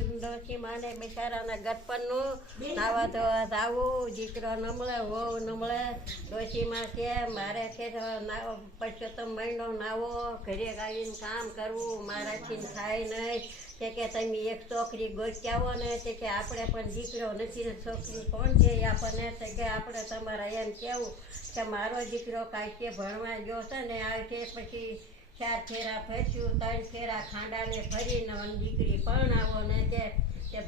ડોશી માને બિચારાને ગટપણનું નાવા ધોવા જાવું, દીકરો ન મળે, વહુ ન મળે. ડોશીમાં કે મારે કે પરસોત્તમ મહિનો નાવો, ઘરે આવીને કામ કરવું, મારાથી થાય નહીં. કે તમે એક છોકરી ગોતી આવો ને તે કે આપણે પણ દીકરો નથી ને છોકરી કોણ છે આપણને, કે આપણે તમારે એમ કહેવું કે મારો દીકરો કાંઈ ભણવા ગયો છે ને આવે છે, પછી 4 ફેરા ફરશું, 3 ફેરા ખાંડાને ફરીને દીકરી પણ આવો ને કે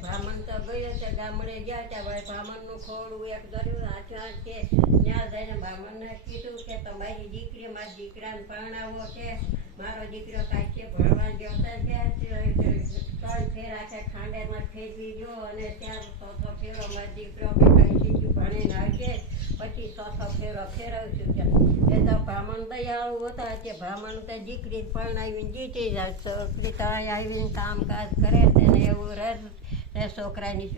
બ્રાહ્મણ તો ગયો છે ગામડે ગયા ત્યાં બ્રાહ્મણનું ખોડું એક ધર્યું આચા છે, ત્યાં જઈને બ્રાહ્મણને કીધું કે તમારી દીકરી મારા દીકરાને પરણાવો છે, મારો દીકરો કાંઈ ભણવા ગયો છે, 3 ફેરા કે ખાંડામાં ફેરવી ગયો અને ત્યાં 4થો ફેરો મારો દીકરો કાંઈ ભણીને આવશે, પછી 4થો ફેરો ફેરવશું છે. એ તો બ્રાહ્મણ દયાળુ હતા કે બ્રાહ્મણ તો દીકરી પરણાવીને જીતી જાય, છોકરી તો આવીને કામકાજ કરે છે ને એવું રસ એ છોકરાની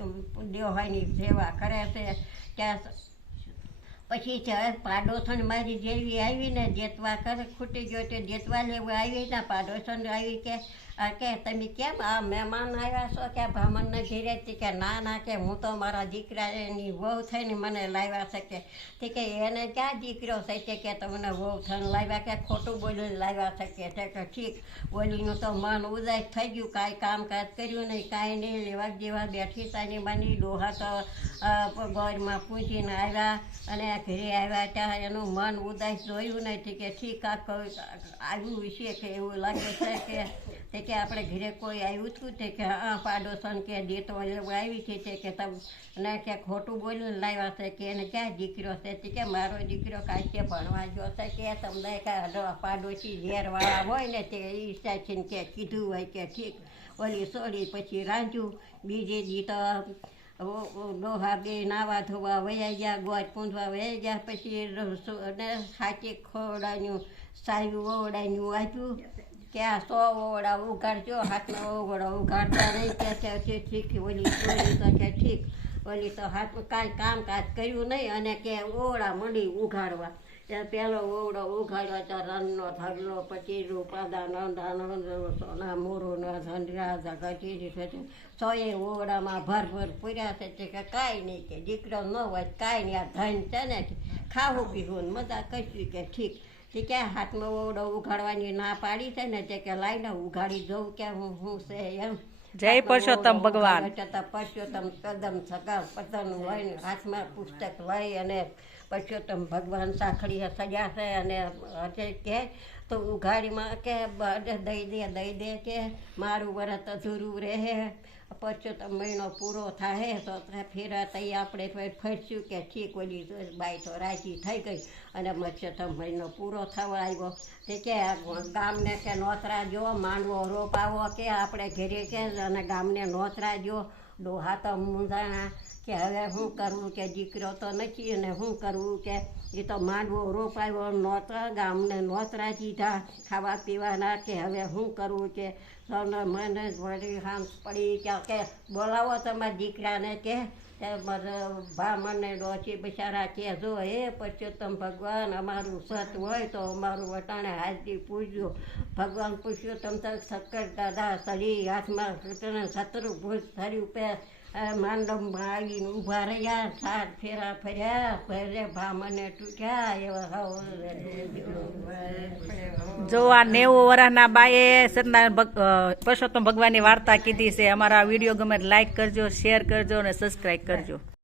દેવાની સેવા કરે છે. ત્યાં પછી પાડોશણ મારી જેવી આવીને જેતવા કરે ખૂટી ગયો તે જેતવા લેવું આવી ને પાડોશણ આવી કે તમે કેમ આ મહેમાન આવ્યા છો કે બ્રાહ્મણને ઘેરેથી, કે ના કે હું તો મારા દીકરાની વહુ થઈને મને લાવ્યા છે કે એને ક્યાં દીકરો છે કે તમને વહુ થઈને લાવ્યા, કે ખોટું બોલીને લાવ્યા છે કે ઠીક. બોલીનું તો મન ઉદાસ થઈ ગયું, કાંઈ કામકાજ કર્યું નહીં, કાંઈ નહીં, લેવા જેવા બેઠી તાની બની ડોહા તો ગોરમાં પૂછીને આવ્યા અને ઘરે આવ્યા ત્યાં એનું મન ઉદાસ જોયું નથી કે ઠીક આવ્યું વિશે કે એવું લાગે છે કે આપણે ઘરે કોઈ આવ્યું હતું તે કે પાડોશન કે દેતો લેવું આવી છે કે તમને કે ખોટું બોલીને લાવ્યા છે કે એને ક્યાં દીકરો છે કે મારો દીકરો કાંઈ ભણવા ગયો છે કે તમને કે પાડોશી ઝેરવાળા હોય ને તે ઈચ્છાથી કે કીધું હોય કે ઠીક. ઓલી સોડી પછી રાંધ્યું, બીજે દી તો ડોહા બે નાવા ધોવા વયા ગયા, ગોળ પૂંધવા વયા ગયા, પછી સાચે ખોડાનું સાયું ઓવડાનું વાંચ્યું કે આ 100 ઓવડા ઉગાડજો, હાથમાં ઓવડા ઉગાડતા નહીં કે ઠીક. ઓલી ચોરી તો કે ઠીક, ઓલી તો હાથ કાંઈ કામકાજ કર્યું નહીં અને કે ઓવડા મંડી ઉગાડવા. ત્યાં પહેલો ઓવડો ઉગાડ્યો તો રનનો ધગલો, પછી રૂપાદા નંદા સોના મોરોના ધંધરા જગચી 100 ઓવડામાં ભર પૂર્યા છે કે કાંઈ નહીં, કે દીકરો ન હોય કાંઈ નહીં, આ ધન છે ને ખાવું પીવું ને મજા કશું કે ઠીક. તે કે હાથમાં ઓવડો ઉઘાડવાની ના પાડી છે ને તે કે લાઈને ઉઘાડી જવું કે હું છે એમ. જય પરસોત્તમ ભગવાન. પરસોત્તમ કદમ સગા પતન હોય ને હાથમાં પુસ્તક લઈ અને પરસોત્તમ ભગવાન સાંકળી સજા છે અને કે તો ઉઘાડીમાં કે દઈ દે કે મારું વ્રત અધૂરું રહે, પરસોત્તમ મહિનો પૂરો થાય તો ફેરા તઈ આપણે ફરશું કે ઠીક. ઓલી બાઈ તો રાજી થઈ ગઈ અને પરસોત્તમ મહિનો પૂરો થવા આવ્યો તે કે ગામને કે નોતરા જો, માંડવો રોપાવો કે આપણે ઘરે કે અને ગામને નોતરા જો. ડોહા તો મૂંઝાણા કે હવે શું કરવું, કે દીકરો તો નથી અને શું કરવું, કે એ તો માંડવો રોપાયો, નોતરા ગામને નોતરા દીધા ખાવા પીવાના, કે હવે શું કરવું, કે મને વળી હાંસ પડી કે બોલાવો તમારા દીકરાને કે બ્રાહ્મણને ડોશી બિચારા કહેજો હે પરસોત્તમ ભગવાન અમારું સત હોય તો અમારું વટાણે હાજરી પૂછજો. ભગવાન પૂછ્યું તમ તો શક્કર દાદા સરી હાથમાં શત્રુ ભૂલ થયું પે માંડવમાં આવીને ઊભા રહ્યા, 7 ફેરા ફર્યા, ફરે બ્રાહ્મણને તૂટ્યા એવા. જો આ 90 વર્ષના બાએ સત્યનારાયણ પરસોત્તમ ભગવાનની વાર્તા કીધી છે. અમારા વિડીયો ગમે લાઈક કરજો, શેર કરજો અને સબસ્ક્રાઈબ કરજો.